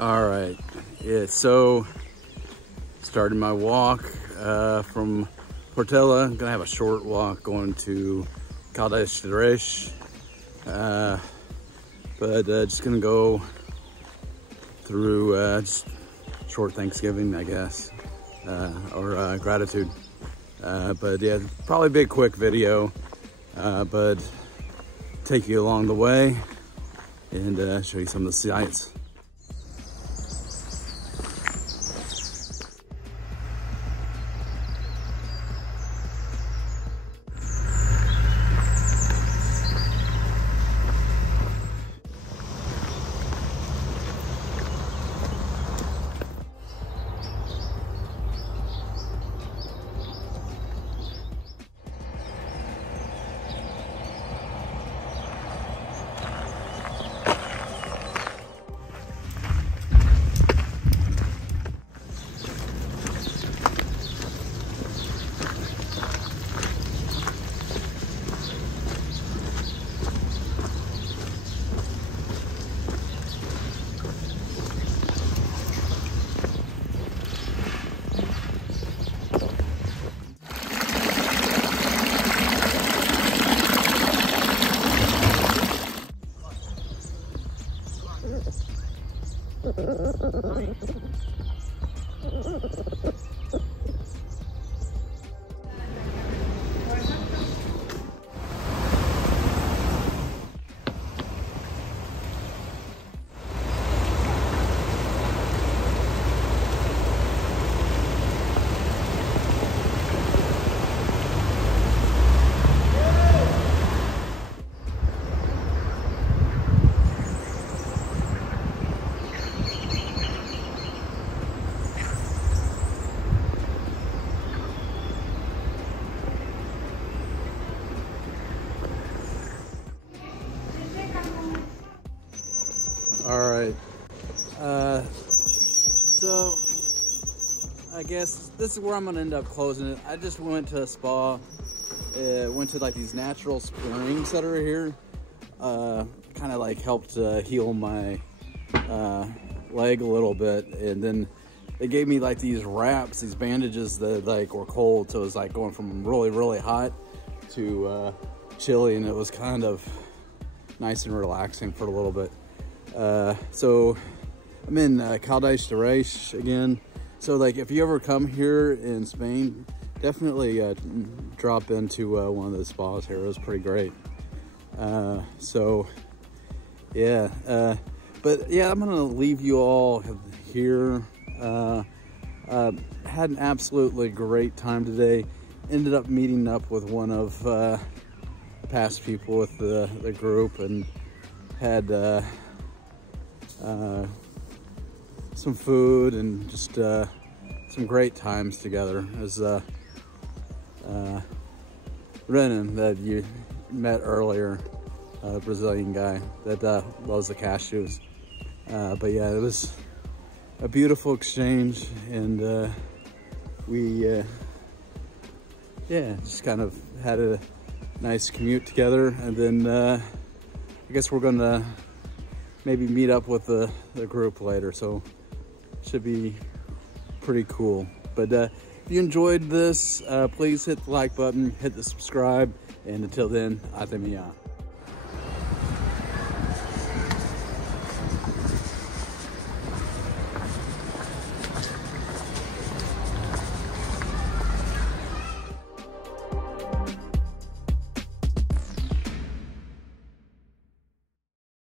All right, yeah, so starting my walk from Portela. I'm gonna have a short walk going to Caldas de Reis, but just gonna go through just short Thanksgiving, I guess, or gratitude. But yeah, probably be a quick video, but take you along the way and show you some of the sights. All right, so I guess this is where I'm gonna end up closing it. I just went to a spa, went to like these natural springs that are here, kind of like helped heal my leg a little bit, and then they gave me like these wraps, these bandages that like were cold, so it was like going from really hot to chilly, and it was kind of nice and relaxing for a little bit. So I'm in Caldas de Reis again. So like if you ever come here in Spain, definitely drop into one of the spas here. It was pretty great. So yeah, but yeah, I'm gonna leave you all here. Had an absolutely great time today. Ended up meeting up with one of past people with the group, and had some food and just some great times together. As Renan that you met earlier, the Brazilian guy that loves the cashews. But yeah, it was a beautiful exchange, and we yeah, just kind of had a nice commute together, and then I guess we're gonna maybe meet up with the group later, so should be pretty cool. But if you enjoyed this, please hit the like button, hit the subscribe, and until then, até amanhã.